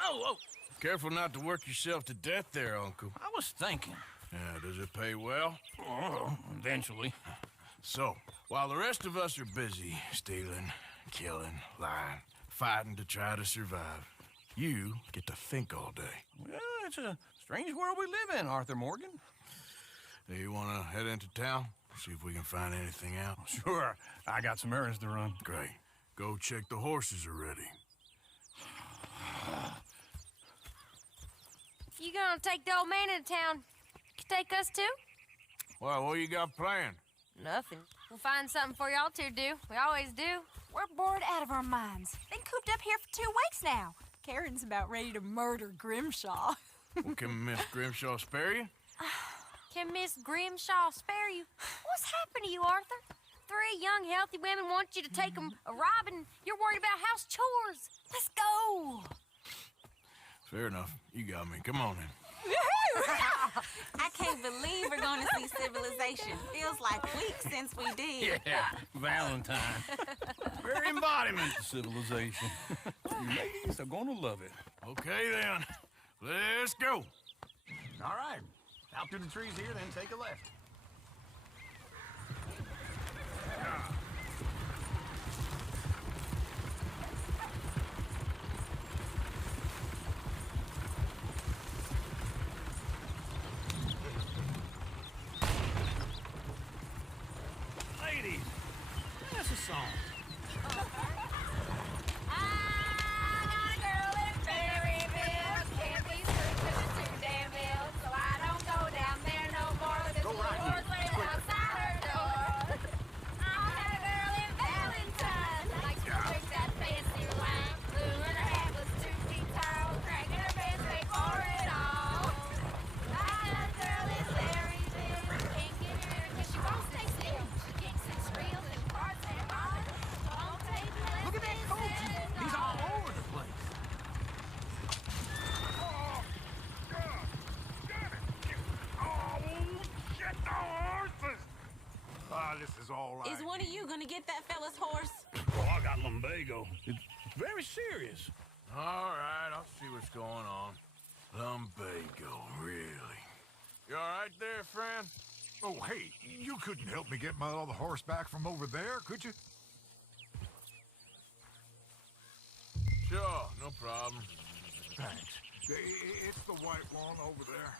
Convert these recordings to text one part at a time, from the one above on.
Whoa, whoa. Careful not to work yourself to death there, Uncle. I was thinking. Yeah, does it pay well? Oh, eventually. So, while the rest of us are busy stealing, killing, lying, fighting to try to survive, you get to think all day. Well, it's a strange world we live in, Arthur Morgan. Do you want to head into town? See if we can find anything out? Sure. I got some errands to run. Great. Go check the horses are ready. You gonna take the old man into town? Take us too? Well, what you got planned? Nothing. We'll find something for y'all to do. We always do. We're bored out of our minds. Been cooped up here for 2 weeks now. Karen's about ready to murder Grimshaw. Well, can Miss Grimshaw spare you? Can Miss Grimshaw spare you? What's happened to you, Arthur? 3 young, healthy women want you to take them a robbing. You're worried about house chores. Let's go. Fair enough. You got me. Come on in. I can't believe we're going to see civilization. Feels like weeks since we did. Yeah, Valentine. Very embodiment of civilization. You ladies are gonna love it. Okay, then. Let's go. All right. Out through the trees here, then take a left. Ladies, that's a song. This is all right. Is one of you going to get that fella's horse? Oh, I got lumbago. It's very serious. All right, I'll see what's going on. Lumbago, really? You all right there, friend? Oh, hey, you couldn't help me get my other horse back from over there, could you? Sure, no problem. Thanks. It's the white one over there.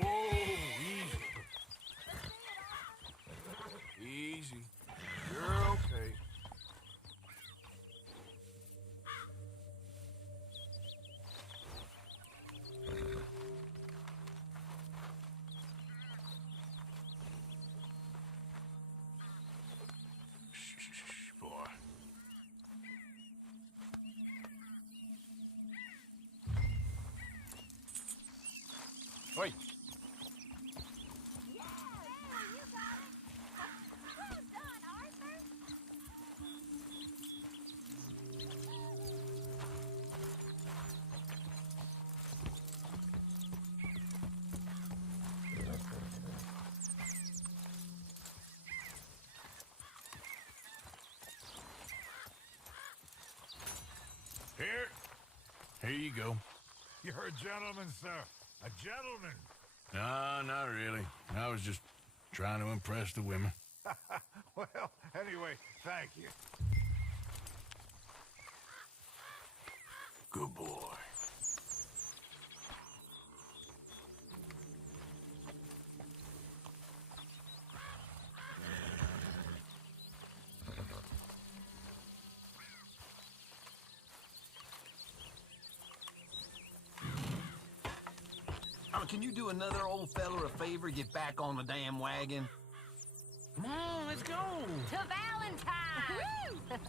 Whoa, easy. Easy. You're okay. Shh, boy. Wait. Here you go. You're a gentleman, sir. A gentleman. No, not really. I was just trying to impress the women. Well, anyway, thank you. Good boy. Can you do another old fella a favor? Get back on the damn wagon? Come on, let's go. To Valentine!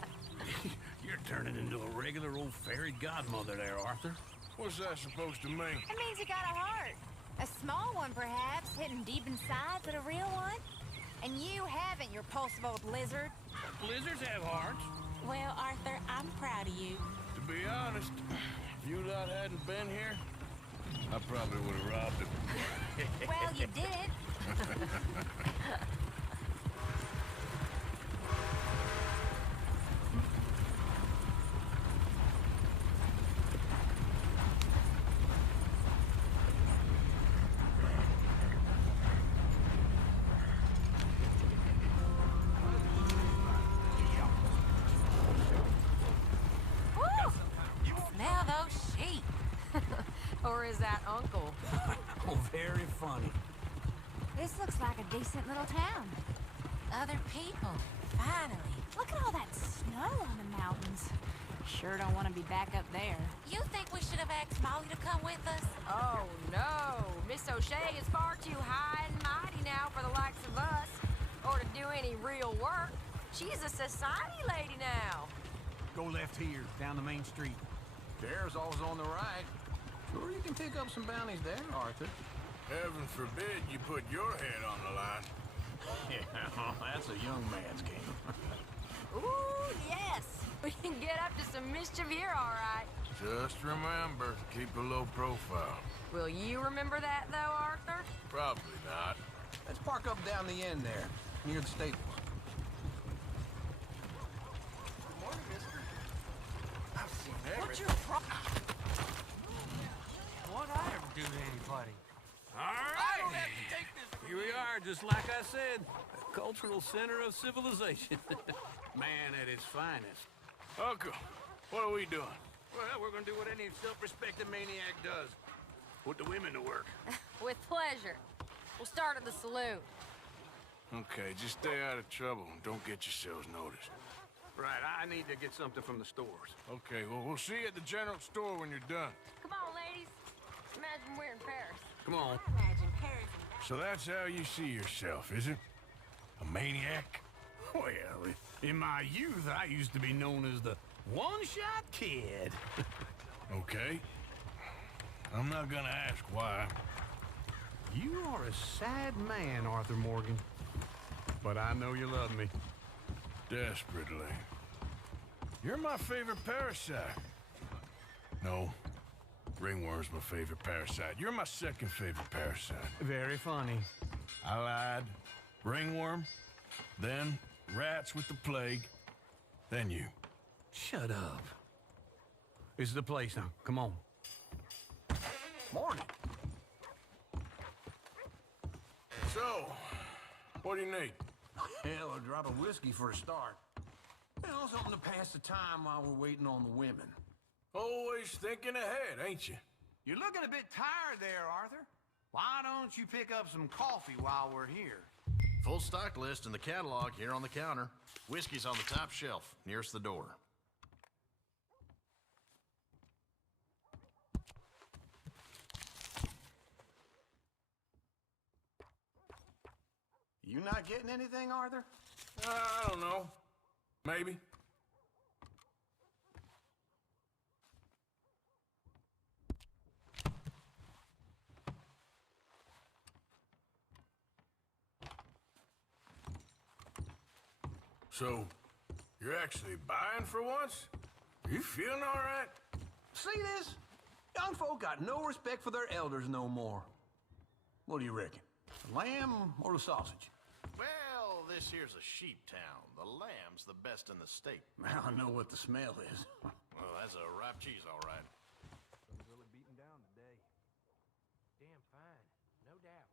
You're turning into a regular old fairy godmother there, Arthur. What's that supposed to mean? It means you got a heart. A small one, perhaps, hidden deep inside, but a real one. And you haven't, you repulsive old lizard. Blizzards have hearts. Well, Arthur, I'm proud of you. To be honest, if you lot hadn't been here, I probably would have robbed him. Well, you did. Woo! Smell those sheep. Or is that Uncle? Oh, very funny. This looks like a decent little town. Other people. Finally. Look at all that snow on the mountains. Sure don't want to be back up there. You think we should have asked Molly to come with us? Oh, no. Miss O'Shea is far too high and mighty now for the likes of us, or to do any real work. She's a society lady now. Go left here, down the main street. There's always on the right. Sure, you can pick up some bounties there, Arthur. Heaven forbid you put your head on the line. Yeah, that's a young man's game. Ooh, yes. We can get up to some mischief here, all right. Just remember, keep a low profile. Will you remember that, though, Arthur? Probably not. Let's park up down the end there, near the stables. Good morning, mister. I've seen What's everything. your problem? What I ever do to anybody? All right. Here we are, just like I said. A cultural center of civilization. Man at his finest. Uncle, what are we doing? Well, we're gonna do what any self-respecting maniac does. Put the women to work. With pleasure. We'll start at the saloon. Okay, just stay out of trouble and don't get yourselves noticed. Right, I need to get something from the stores. Okay, well, we'll see you at the general store when you're done. Come on, ladies. Imagine we're in Paris. Come on. Imagine Paris. So that's how you see yourself, is it? A maniac? Well, in my youth, I used to be known as the one-shot kid. Okay. I'm not gonna ask why. You are a sad man, Arthur Morgan. But I know you love me. Desperately. You're my favorite parasite. No. Ringworm's my favorite parasite. You're my second favorite parasite. Very funny. I lied. Ringworm, then rats with the plague, then you. Shut up. This is the place now. Come on. Morning. So, what do you need? Hell, a drop of whiskey for a start. You know, something to pass the time while we're waiting on the women. Always thinking ahead, ain't you? You're looking a bit tired there, Arthur. Why don't you pick up some coffee while we're here? Full stock list in the catalog here on the counter. Whiskey's on the top shelf, nearest the door. You not getting anything, Arthur? I don't know. Maybe. So, you're actually buying for once? You feeling all right? See this? Young folk got no respect for their elders no more. What do you reckon? The lamb or the sausage? Well, this here's a sheep town. The lamb's the best in the state. I know what the smell is. Well, that's a ripe cheese, all right. Really beaten down today. Damn fine, no doubt.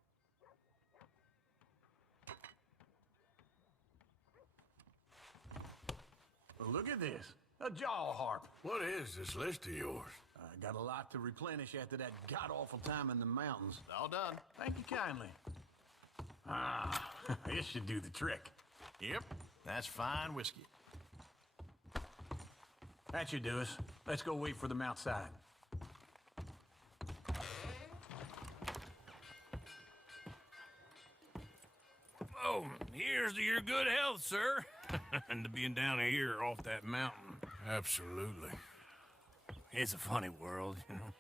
Well, look at this. A jaw harp. What is this list of yours? I got a lot to replenish after that god-awful time in the mountains. All done. Thank you kindly. Ah, this should do the trick. Yep, that's fine whiskey. That should do us. Let's go wait for them outside. Oh, here's to your good health, sir. And to being down here off that mountain. Absolutely. It's a funny world, you know.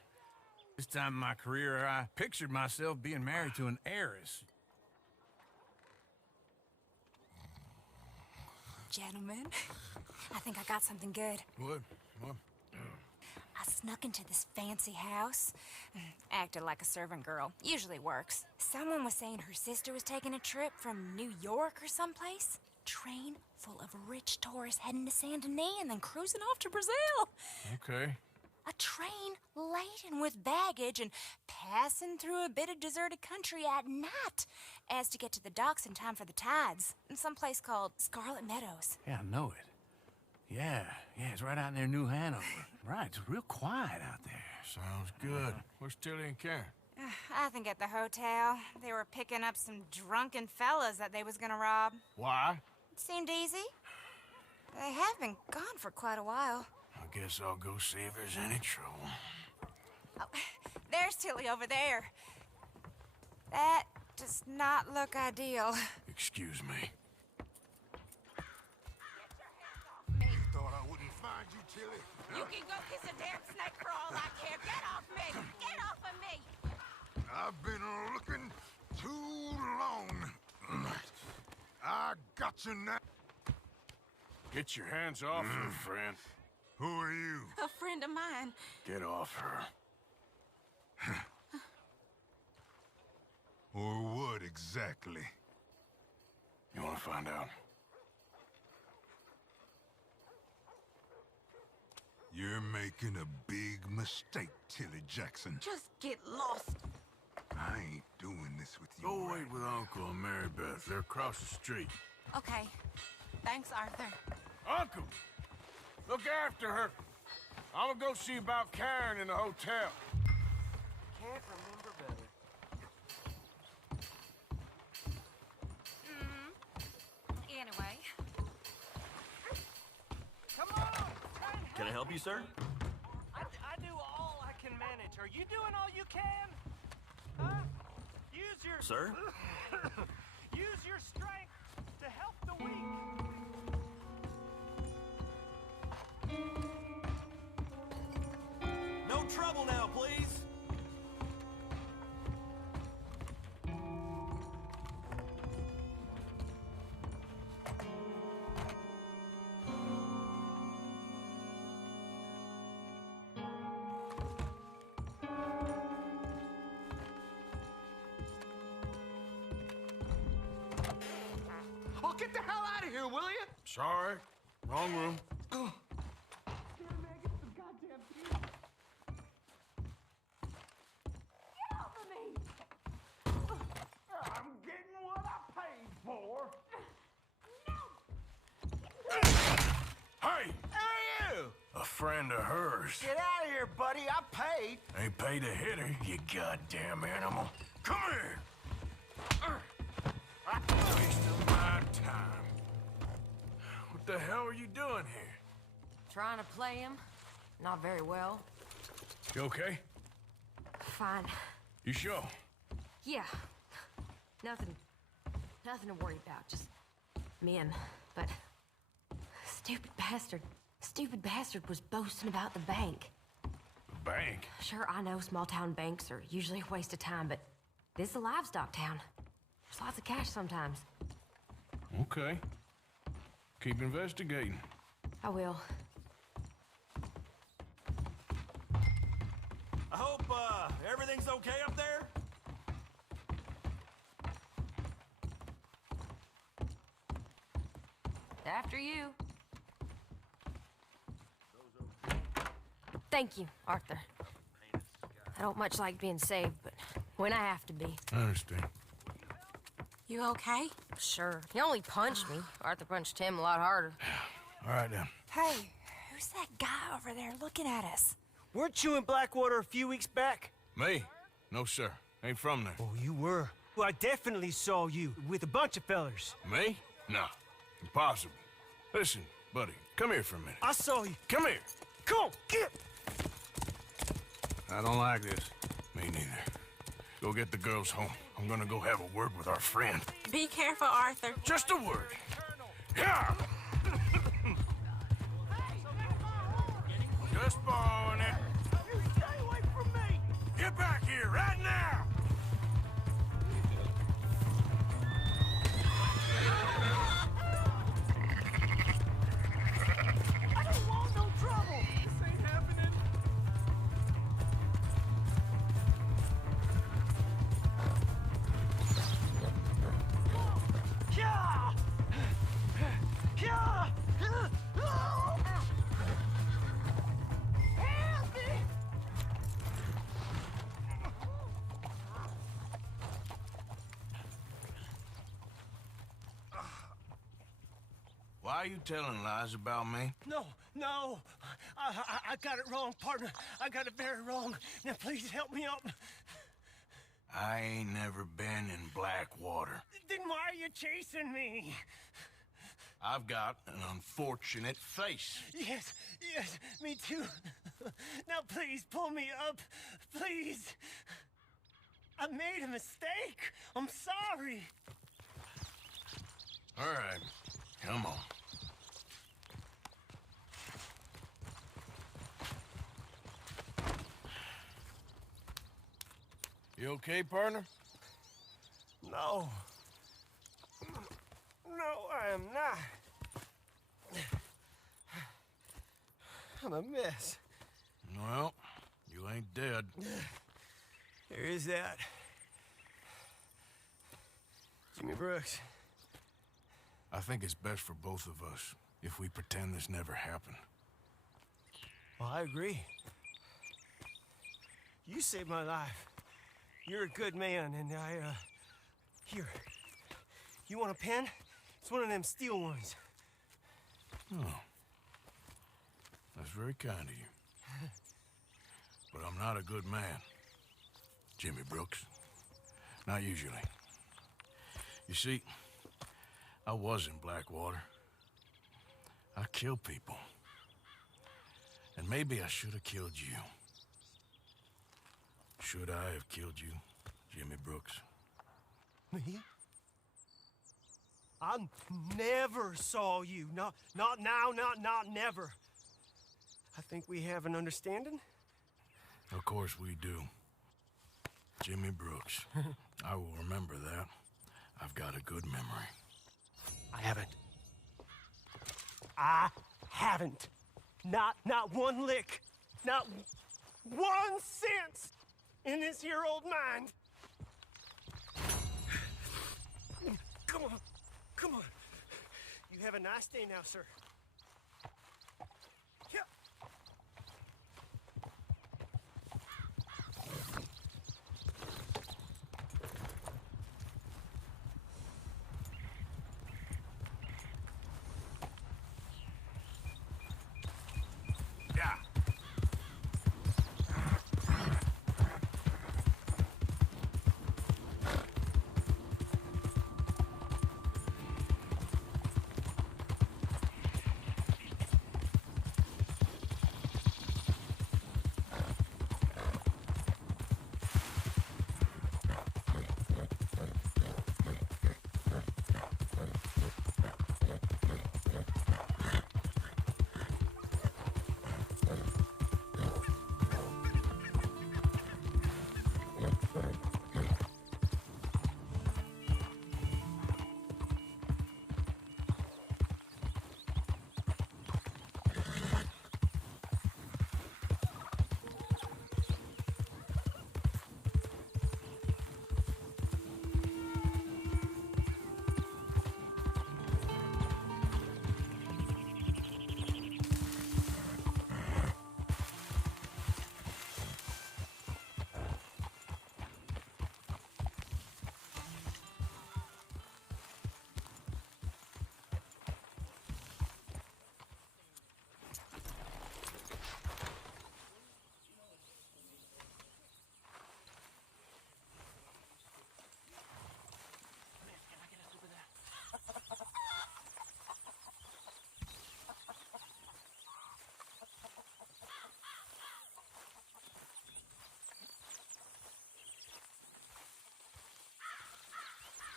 This time in my career, I pictured myself being married to an heiress. Gentlemen, I think I got something good. What? I snuck into this fancy house. Acted like a servant girl. Usually works. Someone was saying her sister was taking a trip from New York or someplace. Train full of rich tourists heading to Saint Denis and then cruising off to Brazil. Okay. A train laden with baggage and passing through a bit of deserted country at night as to get to the docks in time for the tides in some place called Scarlet Meadows. Yeah, I know it. Yeah, it's right out near New Hanover. Right, it's real quiet out there. Sounds good. Where's Tilly and Karen? I think at the hotel. They were picking up some drunken fellas that they was gonna rob. Why? It seemed easy. They have been gone for quite a while. I guess I'll go see if there's any trouble. Oh, there's Tilly over there. That does not look ideal. Excuse me. Thought I wouldn't find you, Tilly. You can go kiss a damn snake for all I care. Get off me! Get off of me! I've been looking too long. I got you now. Get your hands off her, friend. Who are you? A friend of mine. Get off her. Or what exactly? You want to find out? You're making a big mistake, Tilly Jackson. Just get lost. I ain't doing this with you. Go right wait with Uncle and Mary Beth. They're across the street. Okay. Thanks, Arthur. Uncle! Look after her. I'm gonna go see about Karen in the hotel. Can't remember better. Anyway. Come on! Can I help you, sir? I do all I can manage. Are you doing all you can? Huh? Use your... Sir? Use your strength to help the weak. No trouble now, please. Oh, get the hell out of here, will you? Sorry. Wrong room. I'm getting what I paid for. Hey! Hey, you! A friend of hers. Get out of here, buddy. I paid. Ain't paid to hit her, you goddamn animal. Come here! Wasting my time. What the hell are you doing here? Trying to play him. Not very well. You okay? Fine. You sure? Yeah. Nothing to worry about. Just men. But stupid bastard was boasting about the bank. The bank? Sure, I know small town banks are usually a waste of time, but this is a livestock town. There's lots of cash sometimes. Okay. Keep investigating. I will. I hope, everything's okay up there? After you. Thank you, Arthur. I don't much like being saved, but when I have to be. I understand. You okay? Sure. He only punched me. Arthur punched him a lot harder. All right, then. Hey, who's that guy over there looking at us? Weren't you in Blackwater a few weeks back? Me? No, sir. Ain't from there. Oh, you were. Well, I definitely saw you with a bunch of fellers. Me? No. Impossible. Listen, buddy, come here for a minute. I saw you. Come here. Come on, get! I don't like this. Me neither. Go get the girls home. I'm gonna go have a word with our friend. Be careful, Arthur. Just a word. Yeah! Just borrowing it. You stay away from me! Get back here right now! Are you telling lies about me? No, no. I got it wrong, partner. I got it very wrong. Now, please help me out. I ain't never been in Blackwater. Then why are you chasing me? I've got an unfortunate face. Yes, yes, me too. Now, please, pull me up. Please. I made a mistake. I'm sorry. All right, come on. You okay, partner? No. No, I am not. I'm a mess. Well, you ain't dead. There is that. Jimmy Brooks. I think it's best for both of us if we pretend this never happened. Well, I agree. You saved my life. You're a good man, and here. You want a pen? It's one of them steel ones. Oh. That's very kind of you. But I'm not a good man, Jimmy Brooks. Not usually. You see, I was in Blackwater. I killed people. And maybe I should have killed you. Should I have killed you, Jimmy Brooks? Me? I never saw you. Not now, not never. I think we have an understanding. Of course we do. Jimmy Brooks. I will remember that. I've got a good memory. I haven't. Not one lick. Not 1 cent in this here old mind. Come on. Come on. You have a nice day now, sir. Yeah. Yeah.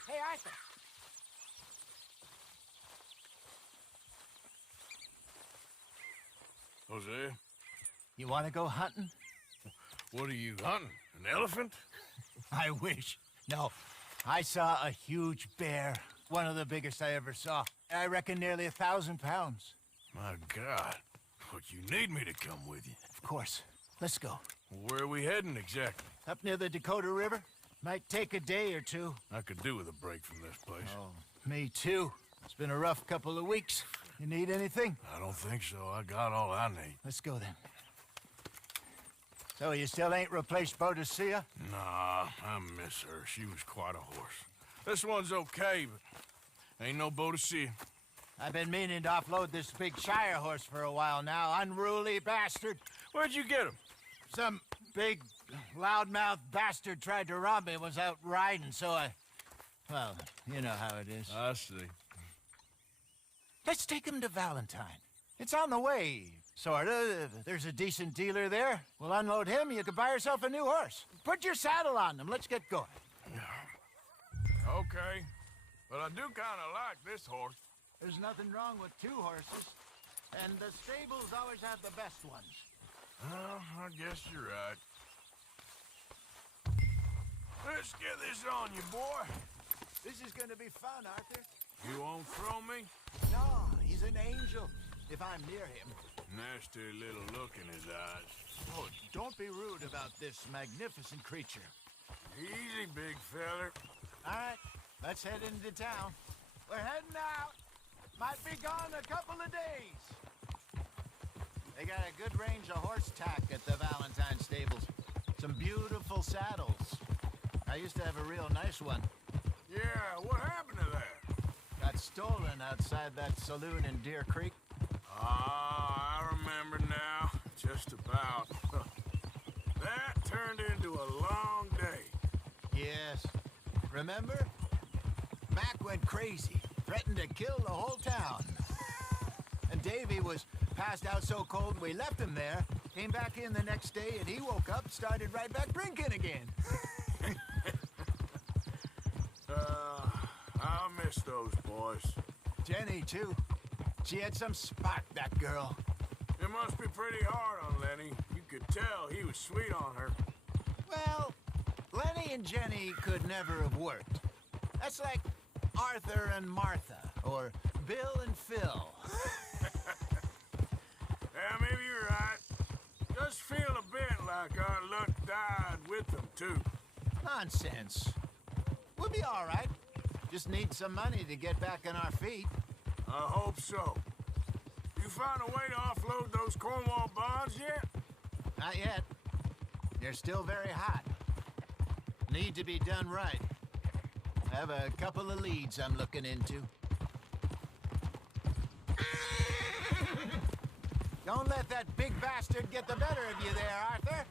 Hey, Arthur. Jose, You want to go hunting? what are you hunting? An elephant? I wish. No, I saw a huge bear. One of the biggest I ever saw. I reckon nearly 1,000 pounds. My God. But you need me to come with you. Of course. Let's go. Where are we heading exactly? Up near the Dakota River. Might take a day or two. I could do with a break from this place. Oh, me too. It's been a rough couple of weeks. You need anything? I don't think so. I got all I need. Let's go then. So you still ain't replaced Boadicea? Nah, I miss her. She was quite a horse. This one's okay, but ain't no Boadicea. I've been meaning to offload this big Shire horse for a while now. Unruly bastard. Where'd you get him? Some big, loudmouth bastard tried to rob me and was out riding, so I... Well, you know how it is. I see. Let's take him to Valentine. It's on the way, sorta. There's a decent dealer there. We'll unload him, you can buy yourself a new horse. Put your saddle on him, let's get going. Okay. But I do kind of like this horse. There's nothing wrong with two horses, and the stables always have the best ones. Well, I guess you're right. Let's get this on you, boy. This is gonna be fun, Arthur. You won't throw me? No, he's an angel, if I'm near him. Nasty little look in his eyes. Oh, don't be rude about this magnificent creature. Easy, big feller. All right, let's head into town. We're heading out. Might be gone a couple of days. They got a good range of horse tack at the Valentine stables. Some beautiful saddles. I used to have a real nice one. Yeah, what happened to that? Got stolen outside that saloon in Deer Creek. Ah, I remember now. Just about. That turned into a long day. Yes. Remember? Mac went crazy, threatened to kill the whole town. And Davy was passed out so cold we left him there, came back in the next day, and he woke up, started right back drinking again. I'll miss those boys. Jenny, too. She had some spark, that girl. It must be pretty hard on Lenny. You could tell he was sweet on her. Well, Lenny and Jenny could never have worked. That's like Arthur and Martha, or Bill and Phil. Yeah, maybe you're right. Just feel a bit like our luck died with them, too. Nonsense. We'll be all right. Just need some money to get back on our feet. I hope so. You found a way to offload those Cornwall bonds yet? Not yet. They're still very hot. Need to be done right. I have a couple of leads I'm looking into. Don't let that big bastard get the better of you there, Arthur.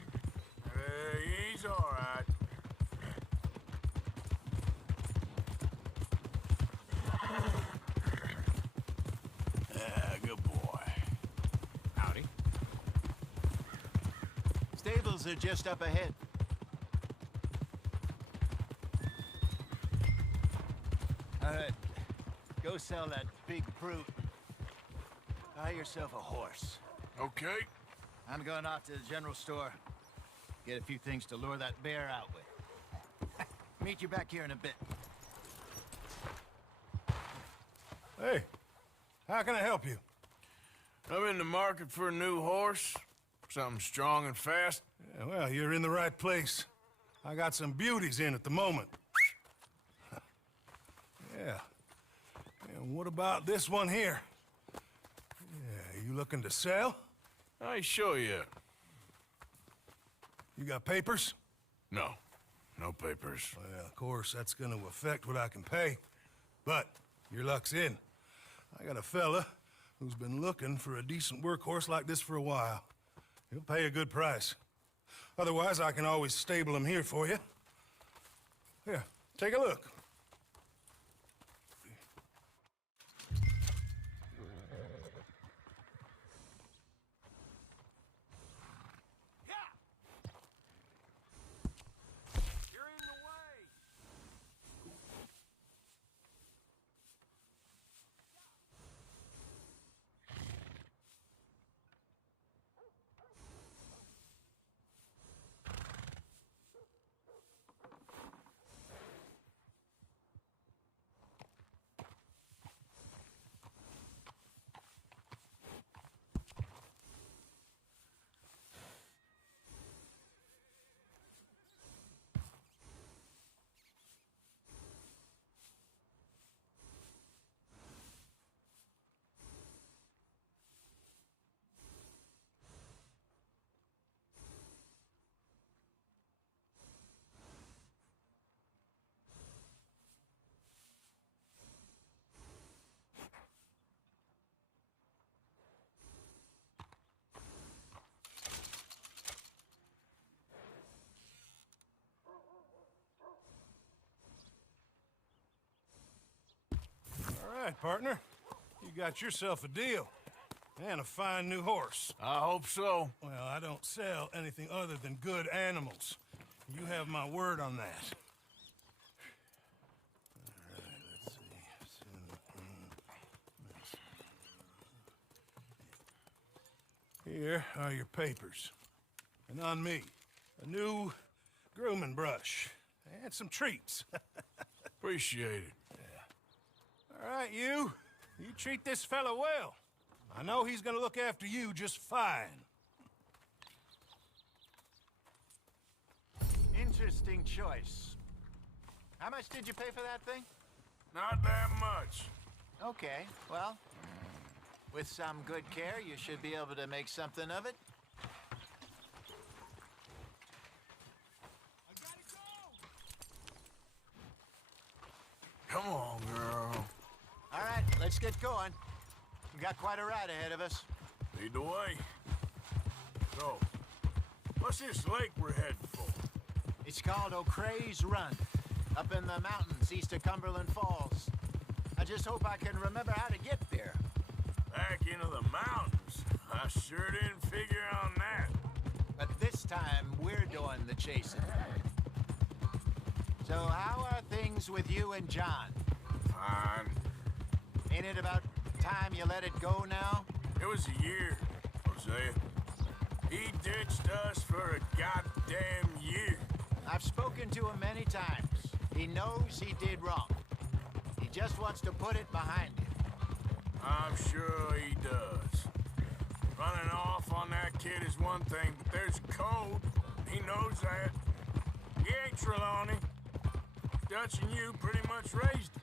He's all right. Good boy. Howdy. Stables are just up ahead. All right, go sell that big brute. Buy yourself a horse. Okay. I'm going off to the general store. Get a few things to lure that bear out with. Meet you back here in a bit. Hey, how can I help you? I'm in the market for a new horse. Something strong and fast. Yeah, well, you're in the right place. I got some beauties in at the moment. Yeah. And what about this one here? Yeah, you looking to sell? I ain't sure yet. You got papers? No. No papers. Well, of course, that's gonna affect what I can pay. But your luck's in. I got a fella who's been looking for a decent workhorse like this for a while. He'll pay a good price. Otherwise, I can always stable him here for you. Here, take a look. right, partner. You got yourself a deal. And a fine new horse. I hope so. Well, I don't sell anything other than good animals. You have my word on that. All right, let's see. Here are your papers. And on me, a new grooming brush. And some treats. Appreciate it. All right, you. You treat this fella well. I know he's gonna look after you just fine. Interesting choice. How much did you pay for that thing? Not that much. Okay, well, with some good care, you should be able to make something of it. Come on, girl. All right, let's get going. We got quite a ride ahead of us. Lead the way. So, what's this lake we're heading for? It's called O'Creagh's Run, up in the mountains east of Cumberland Falls. I just hope I can remember how to get there. Back into the mountains? I sure didn't figure on that. But this time, we're doing the chasing. So how are things with you and John? Fine. Ain't it about time you let it go now? It was a year, Hosea. He ditched us for a goddamn year. I've spoken to him many times. He knows he did wrong. He just wants to put it behind him. I'm sure he does. Running off on that kid is one thing, but there's a code. He knows that. He ain't Trelawney. Dutch and you pretty much raised him.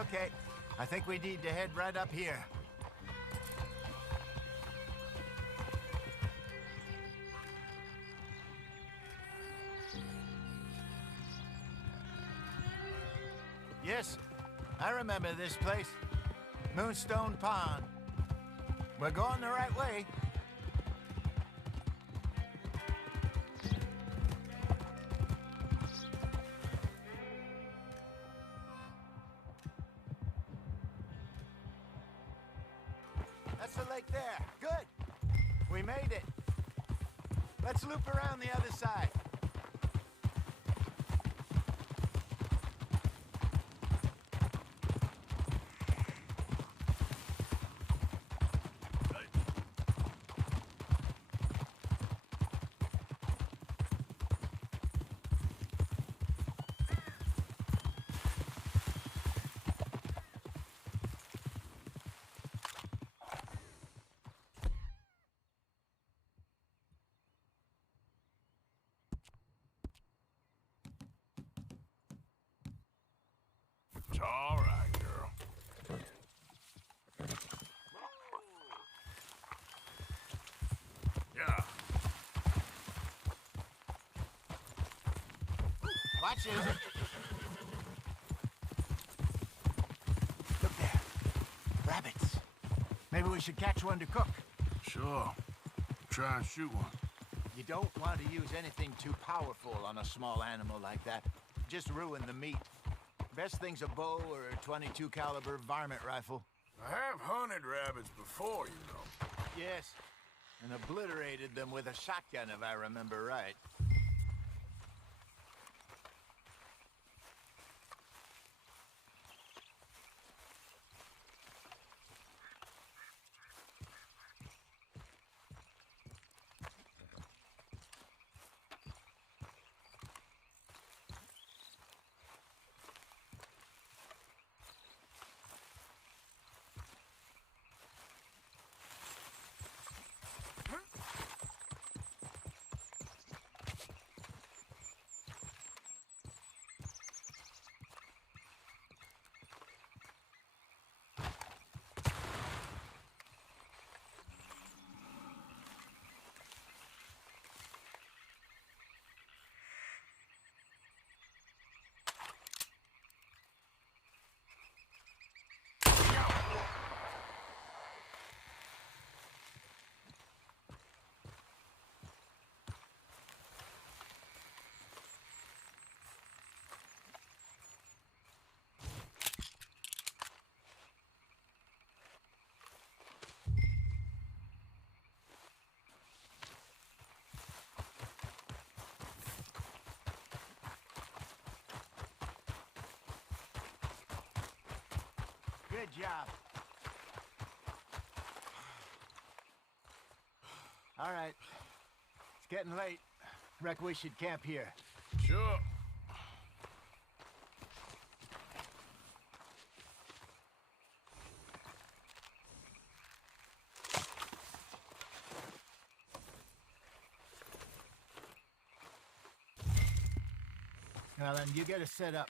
Okay, I think we need to head right up here. Yes, I remember this place. Moonstone Pond. We're going the right way. That's the lake there. Good. We made it. Let's loop around the other side. It's all right, girl. Yeah. Watch it. Look there. Rabbits. Maybe we should catch one to cook. Sure. Try and shoot one. You don't want to use anything too powerful on a small animal like that. Just ruin the meat. Best thing's a bow or a 22 caliber varmint rifle. I have hunted rabbits before, you know. Yes, and obliterated them with a shotgun if I remember right. Good job. All right. It's getting late. Reckon we should camp here. Sure. Well, then you get us set up.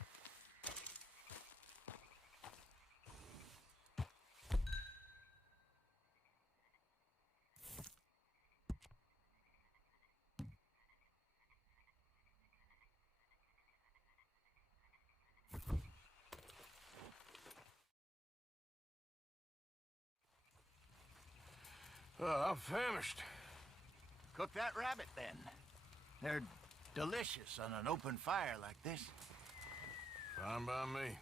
I'm famished. Cook that rabbit, then. They're delicious on an open fire like this. Fine by me.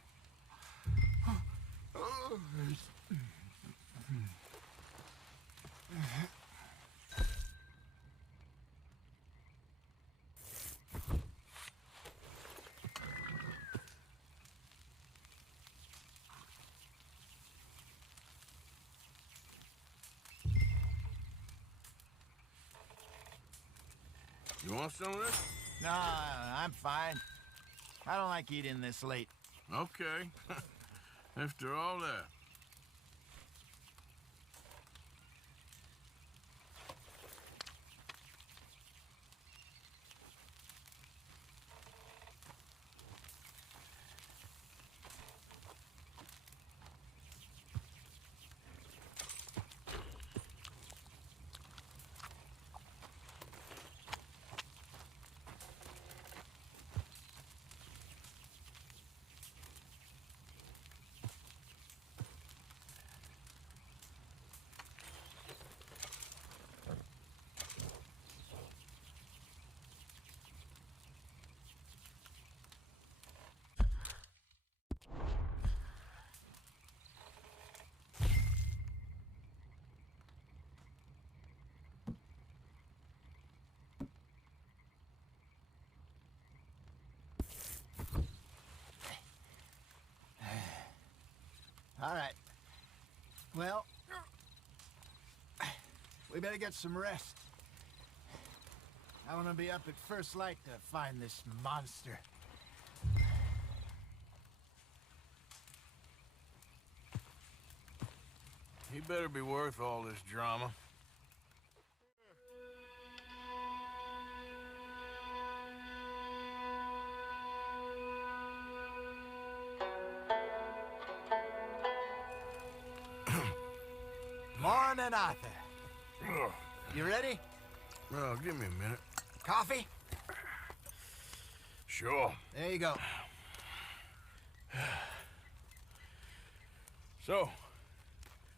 You want some of this? No, I'm fine. I don't like eating this late. Okay. After all that. All right. Well, we better get some rest. I want to be up at first light to find this monster. He better be worth all this drama. Morning, Arthur. You ready? Well, give me a minute. Coffee? Sure. There you go. So,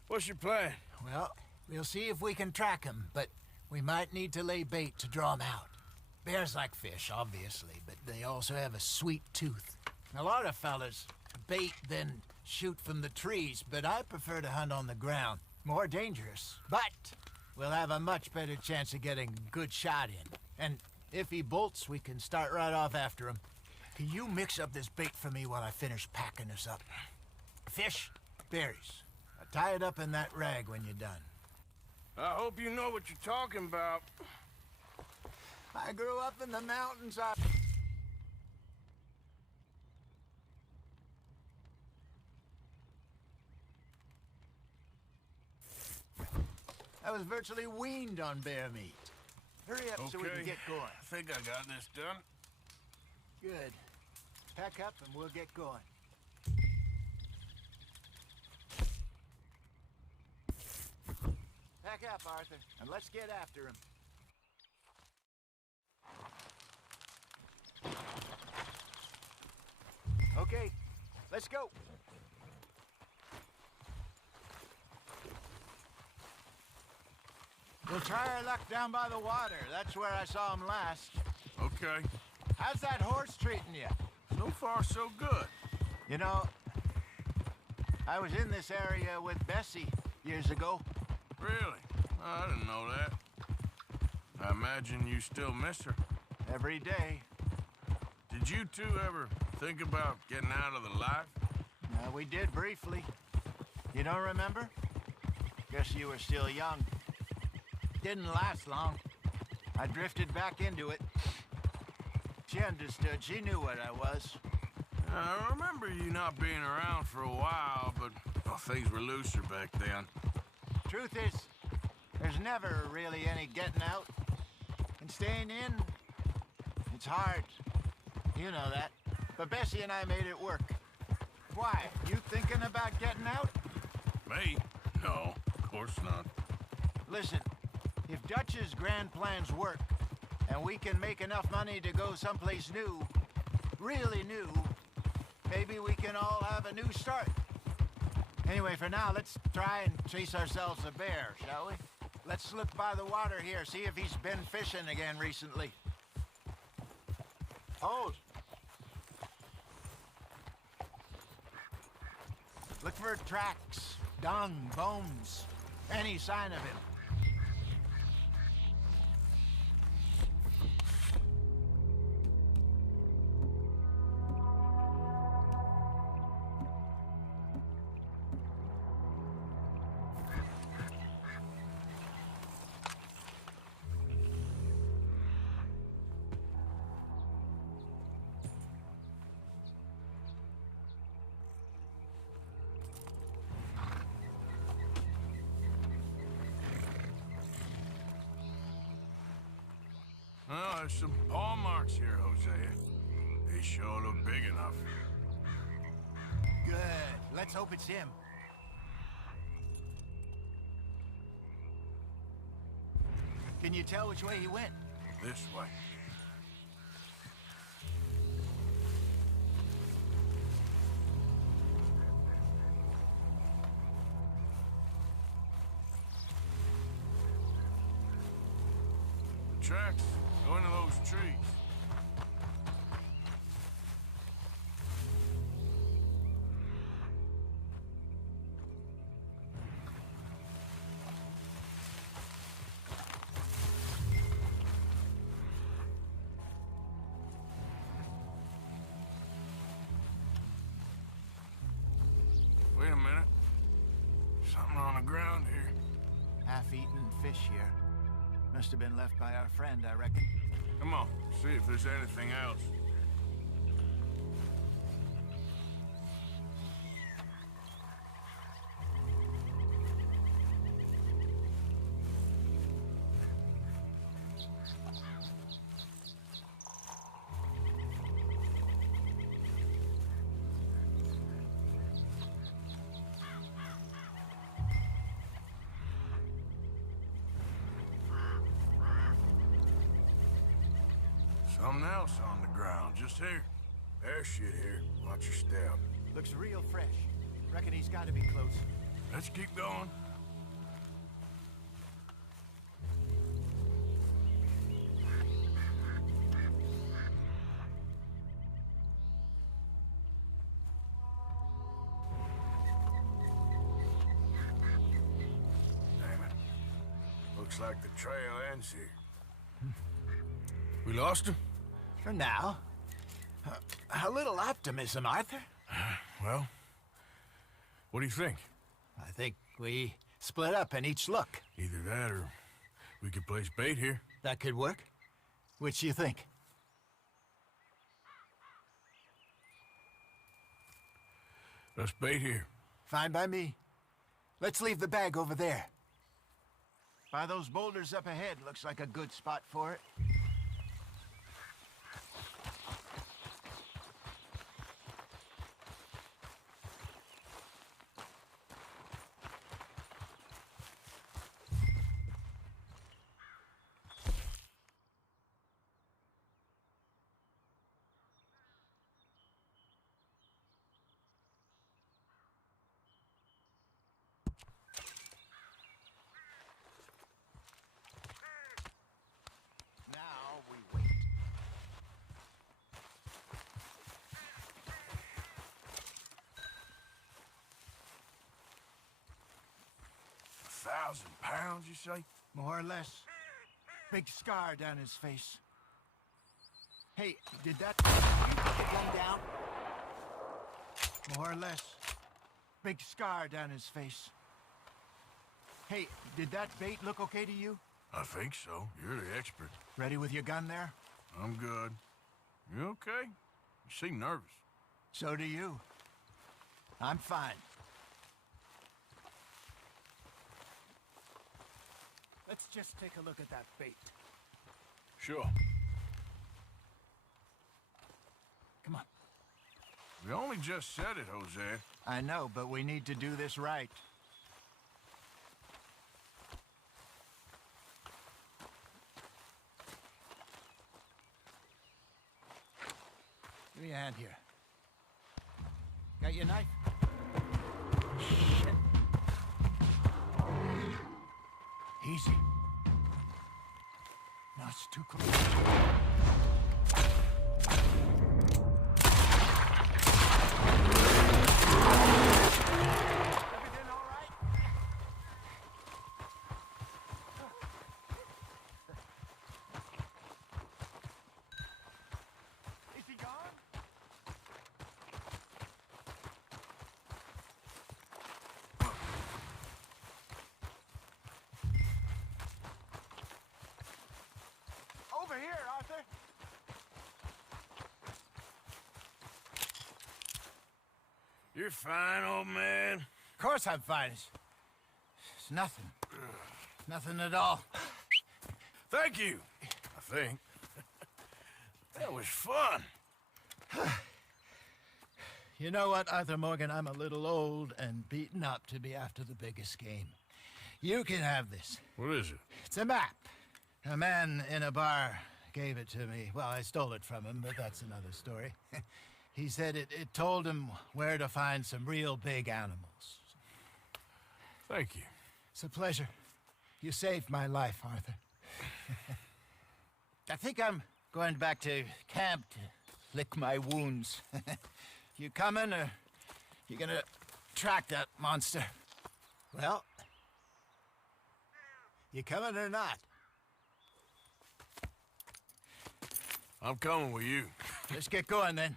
what's your plan? Well, we'll see if we can track him, but we might need to lay bait to draw him out. Bears like fish, obviously, but they also have a sweet tooth. A lot of fellas bait then shoot from the trees, but I prefer to hunt on the ground. More dangerous, but we'll have a much better chance of getting a good shot in. And if he bolts, we can start right off after him. Can you mix up this bait for me while I finish packing this up? Fish, berries. Tie it up in that rag when you're done. I hope you know what you're talking about. I grew up in the mountains. I was virtually weaned on bear meat. Hurry up so we can get going. I think I got this done. Good. Pack up and we'll get going. Pack up, Arthur, and let's get after him. Okay, let's go. We'll try our luck down by the water. That's where I saw him last. Okay. How's that horse treating you? So far, so good. You know, I was in this area with Bessie years ago. Really? I didn't know that. I imagine you still miss her. Every day. Did you two ever think about getting out of the life? We did briefly. You don't remember? Guess you were still young. Didn't last long. I drifted back into it. She understood. She knew what I was. I remember you not being around for a while, but well, things were looser back then. Truth is, there's never really any getting out. And staying in, it's hard. You know that. But Bessie and I made it work. Why? You thinking about getting out? Me? No, of course not. Listen, if Dutch's grand plans work, and we can make enough money to go someplace new, really new, maybe we can all have a new start. Anyway, for now, let's try and chase ourselves a bear, shall we? Let's look by the water here, see if he's been fishing again recently. Hold. Look for tracks, dung, bones, any sign of him. Well, there's some paw marks here, Hosea. They sure look big enough. Good. Let's hope it's him. Can you tell which way he went? This way. The tracks go into those trees. Wait a minute. Something on the ground here. Half-eaten fish here. Must have been left by our friend, I reckon. Come on, see if there's anything else. Something else on the ground, just here. There's shit here. Watch your step. Looks real fresh. Reckon he's got to be close. Let's keep going. Damn it. Looks like the trail ends here. We lost him? For now. A little optimism, Arthur. Well, what do you think? I think we split up and each look. Either that or we could place bait here. That could work. Which you think? Let's bait here. Fine by me. Let's leave the bag over there. By those boulders up ahead, looks like a good spot for it. Now we wait. £1,000, you say? More or less. Big scar down his face. Hey, did that come down? More or less. big scar down his face. Hey, did that bait look okay to you? I think so. You're the expert. Ready with your gun there? I'm good. You okay? You seem nervous. So do you. I'm fine. Let's just take a look at that bait. Sure. Come on. We only just said it, Jose. I know, but we need to do this right. Give me a hand here. Got your knife? Shit. Easy. No, it's too close. Over here, Arthur. You're fine, old man. Of course I'm fine. It's nothing. Nothing at all. Thank you, I think. That was fun. You know what, Arthur Morgan? I'm a little old and beaten up to be after the biggest game. You can have this. What is it? It's a map. A man in a bar gave it to me. Well, I stole it from him, but that's another story. He said it told him where to find some real big animals. Thank you. It's a pleasure. You saved my life, Arthur. I think I'm going back to camp to lick my wounds. You coming, or you gonna track that monster? Well, you coming or not? I'm coming with you. Let's get going, then.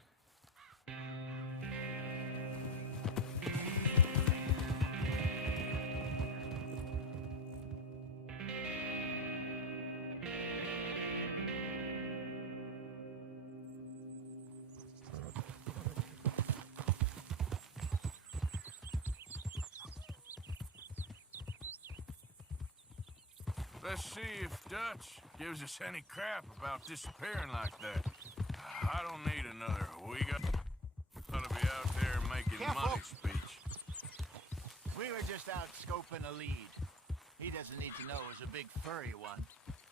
Let's see if Dutch gives us any crap about disappearing like that. I don't need another. We gotta be out there making Careful. money speech. We were just out scoping a lead. He doesn't need to know it was a big furry one.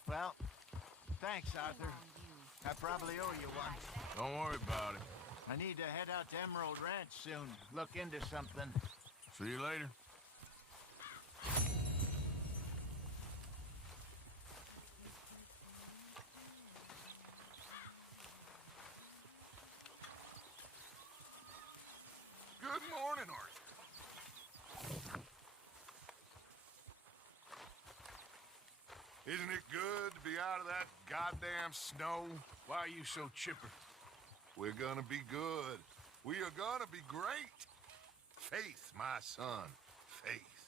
Well, thanks, Arthur. I probably owe you one. Don't worry about it. I need to head out to Emerald Ranch soon. Look into something. See you later. Good morning, Arthur. Isn't it good to be out of that goddamn snow? Why are you so chipper? We're gonna be good. We are gonna be great. Faith, my son. Faith.